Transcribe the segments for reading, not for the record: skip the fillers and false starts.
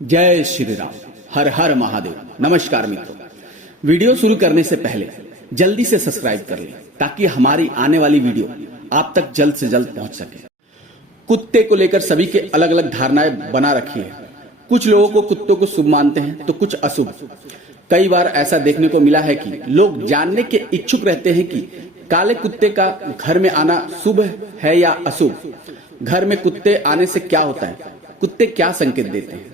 जय श्री राम। हर हर महादेव। नमस्कार मित्रों, वीडियो शुरू करने से पहले जल्दी से सब्सक्राइब कर लें ताकि हमारी आने वाली वीडियो आप तक जल्द से जल्द पहुंच सके। कुत्ते को लेकर सभी के अलग अलग धारणाएं बना रखी है। कुछ लोगों को कुत्तों को शुभ मानते हैं तो कुछ अशुभ। कई बार ऐसा देखने को मिला है कि लोग जानने के इच्छुक रहते हैं कि काले कुत्ते का घर में आना शुभ है या अशुभ। घर में कुत्ते आने से क्या होता है, कुत्ते क्या संकेत देते हैं।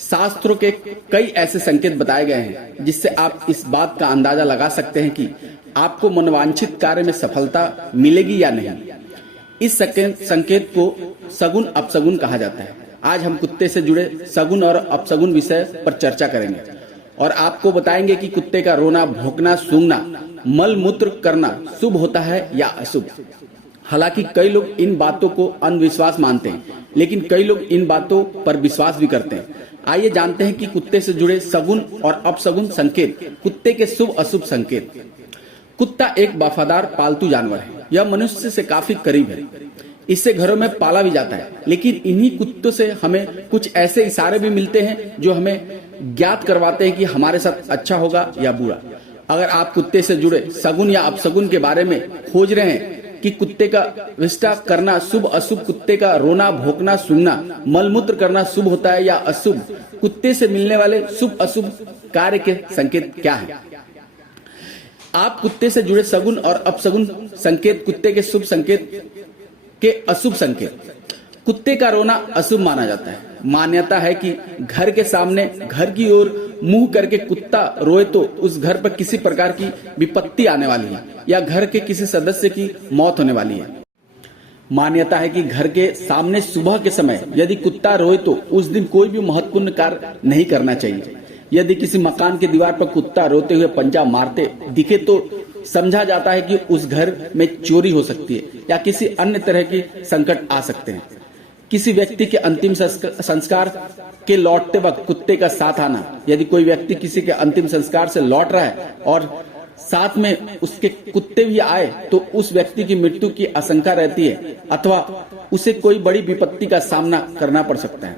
शास्त्रों के कई ऐसे संकेत बताए गए हैं जिससे आप इस बात का अंदाजा लगा सकते हैं कि आपको मनोवांछित कार्य में सफलता मिलेगी या नहीं। इस संकेत को सगुन अपसगुन कहा जाता है। आज हम कुत्ते से जुड़े सगुन और अपसगुन विषय पर चर्चा करेंगे और आपको बताएंगे कि कुत्ते का रोना, भौंकना, सूंघना, मल मूत्र करना शुभ होता है या अशुभ। हालांकि कई लोग इन बातों को अंधविश्वास मानते हैं, लेकिन कई लोग इन बातों पर विश्वास भी करते हैं। आइए जानते हैं कि कुत्ते से जुड़े सगुन और अपसगुन संकेत, कुत्ते के शुभ अशुभ संकेत। कुत्ता एक वफादार पालतू जानवर है। यह मनुष्य से काफी करीब है। इससे घरों में पाला भी जाता है, लेकिन इन्हीं कुत्तों से हमें कुछ ऐसे इशारे भी मिलते हैं जो हमें ज्ञात करवाते हैं कि हमारे साथ अच्छा होगा या बुरा। अगर आप कुत्ते से जुड़े सगुन या अपसगुन के बारे में खोज रहे हैं कि कुत्ते का विष्टा करना शुभ अशुभ, कुत्ते का रोना, भौंकना, सूंघना, मलमूत्र करना शुभ होता है या अशुभ, कुत्ते से मिलने वाले शुभ अशुभ कार्य के संकेत क्या है। आप कुत्ते से जुड़े सगुन और अपसगुन संकेत, कुत्ते के शुभ संकेत के अशुभ संकेत। कुत्ते का रोना अशुभ माना जाता है। मान्यता है कि घर के सामने घर की ओर मुंह करके कुत्ता रोए तो उस घर पर किसी प्रकार की विपत्ति आने वाली है या घर के किसी सदस्य की मौत होने वाली है। मान्यता है कि घर के सामने सुबह के समय यदि कुत्ता रोए तो उस दिन कोई भी महत्वपूर्ण कार्य नहीं करना चाहिए। यदि किसी मकान की दीवार पर कुत्ता रोते हुए पंजा मारते दिखे तो समझा जाता है कि उस घर में चोरी हो सकती है या किसी अन्य तरह की संकट आ सकते हैं। किसी व्यक्ति के अंतिम संस्कार के लौटते वक्त कुत्ते का साथ आना, यदि कोई व्यक्ति किसी के अंतिम संस्कार से लौट रहा है और साथ में उसके कुत्ते भी आए तो उस व्यक्ति की मृत्यु की आशंका रहती है अथवा उसे कोई बड़ी विपत्ति का सामना करना पड़ सकता है।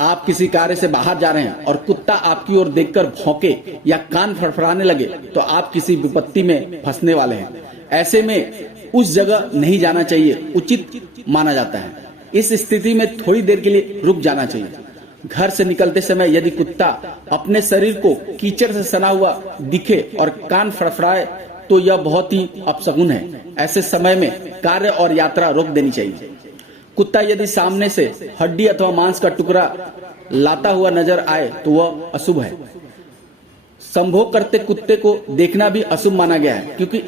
आप किसी कार्य से बाहर जा रहे हैं और कुत्ता आपकी ओर देखकर भौंके या कान फड़फड़ाने लगे तो आप किसी विपत्ति में फंसने वाले हैं। ऐसे में उस जगह नहीं जाना चाहिए, उचित माना जाता है। इस स्थिति में थोड़ी देर के लिए रुक जाना चाहिए। घर से निकलते समय यदि कुत्ता अपने शरीर को कीचड़ से सना हुआ दिखे और कान फड़फड़ाए तो यह बहुत ही अपशगुन है। ऐसे समय में कार्य और यात्रा रोक देनी चाहिए। कुत्ता यदि सामने से हड्डी अथवा मांस का टुकड़ा लाता हुआ नजर आए तो वह अशुभ है। संभोग करते कुत्ते को देखना भी अशुभ माना गया है, क्योंकि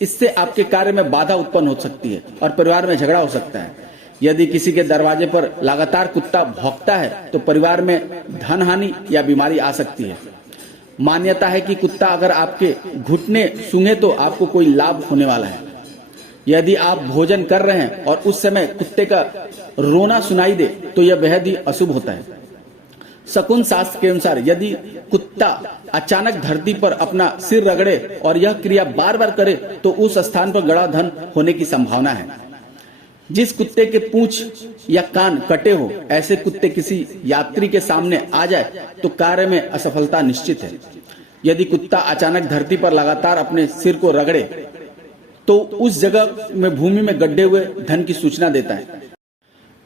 इससे आपके कार्य में बाधा उत्पन्न हो सकती है और परिवार में झगड़ा हो सकता है। यदि किसी के दरवाजे पर लगातार कुत्ता भौंकता है तो परिवार में धन हानि या बीमारी आ सकती है। मान्यता है कि कुत्ता अगर आपके घुटने सूंघे तो आपको कोई लाभ होने वाला है। यदि आप भोजन कर रहे हैं और उस समय कुत्ते का रोना सुनाई दे तो यह बेहद ही अशुभ होता है। शकुन शास्त्र के अनुसार यदि कुत्ता अचानक धरती पर अपना सिर रगड़े और यह क्रिया बार बार करे तो उस स्थान पर गड़ा धन होने की संभावना है। जिस कुत्ते के पूंछ या कान कटे हो, ऐसे कुत्ते किसी यात्री के सामने आ जाए तो कार्य में असफलता निश्चित है। यदि कुत्ता अचानक धरती पर लगातार अपने सिर को रगड़े तो उस जगह में भूमि में गड्ढे हुए धन की सूचना देता है।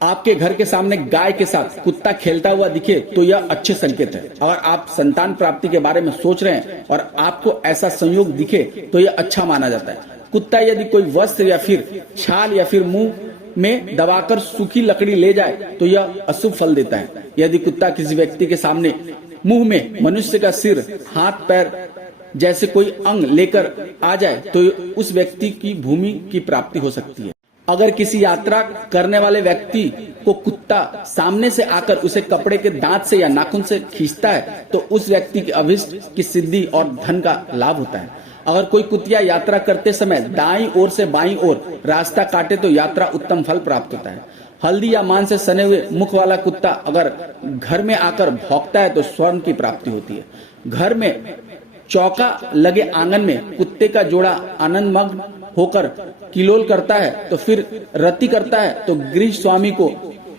आपके घर के सामने गाय के साथ कुत्ता खेलता हुआ दिखे तो यह अच्छे संकेत है। अगर आप संतान प्राप्ति के बारे में सोच रहे हैं और आपको ऐसा संयोग दिखे तो यह अच्छा माना जाता है। कुत्ता यदि कोई वस्त्र या फिर छाल या फिर मुंह में दबाकर सूखी लकड़ी ले जाए तो यह अशुभ फल देता है। यदि कुत्ता किसी व्यक्ति के सामने मुंह में मनुष्य का सिर, हाथ, पैर जैसे कोई अंग लेकर आ जाए तो उस व्यक्ति की भूमि की प्राप्ति हो सकती है। अगर किसी यात्रा करने वाले व्यक्ति को कुत्ता सामने से आकर उसे कपड़े के दांत से या नाखून से खींचता है तो उस व्यक्ति की अभिष्ट की सिद्धि और धन का लाभ होता है। अगर कोई कुतिया यात्रा करते समय दाईं ओर से बाईं ओर रास्ता काटे तो यात्रा उत्तम फल प्राप्त होता है। हल्दी या मांस से सने हुए मुख वाला कुत्ता अगर घर में आकर भौंकता है तो स्वर्ण की प्राप्ति होती है। घर में चौका लगे आंगन में कुत्ते का जोड़ा आनंदमग्न होकर किलोल करता है तो फिर रति करता है तो गृह स्वामी को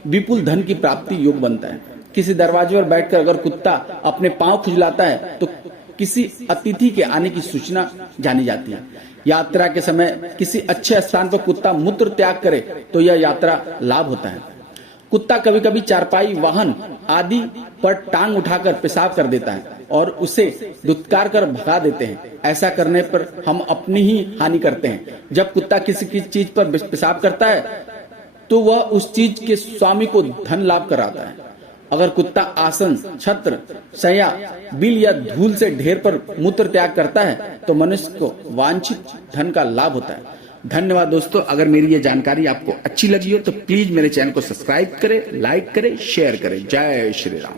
विपुल धन की प्राप्ति योग बनता है। किसी दरवाजे पर बैठकर अगर कुत्ता अपने पांव खुजलाता है तो किसी अतिथि के आने की सूचना जानी जाती है। यात्रा के समय किसी अच्छे स्थान पर कुत्ता मूत्र त्याग करे तो यह यात्रा लाभ होता है। कुत्ता कभी कभी चारपाई, वाहन आदि पर टांग उठाकर पेशाब कर देता है और उसे दुत्कार कर भगा देते हैं। ऐसा करने पर हम अपनी ही हानि करते हैं। जब कुत्ता किसी चीज पर पेशाब करता है तो वह उस चीज के स्वामी को धन लाभ कराता है। अगर कुत्ता आसन, छत्र, शैया, बिल या धूल से ढेर पर मूत्र त्याग करता है तो मनुष्य को वांछित धन का लाभ होता है। धन्यवाद दोस्तों। अगर मेरी ये जानकारी आपको अच्छी लगी हो तो प्लीज मेरे चैनल को सब्सक्राइब करें, लाइक करें, शेयर करें। जय श्री राम।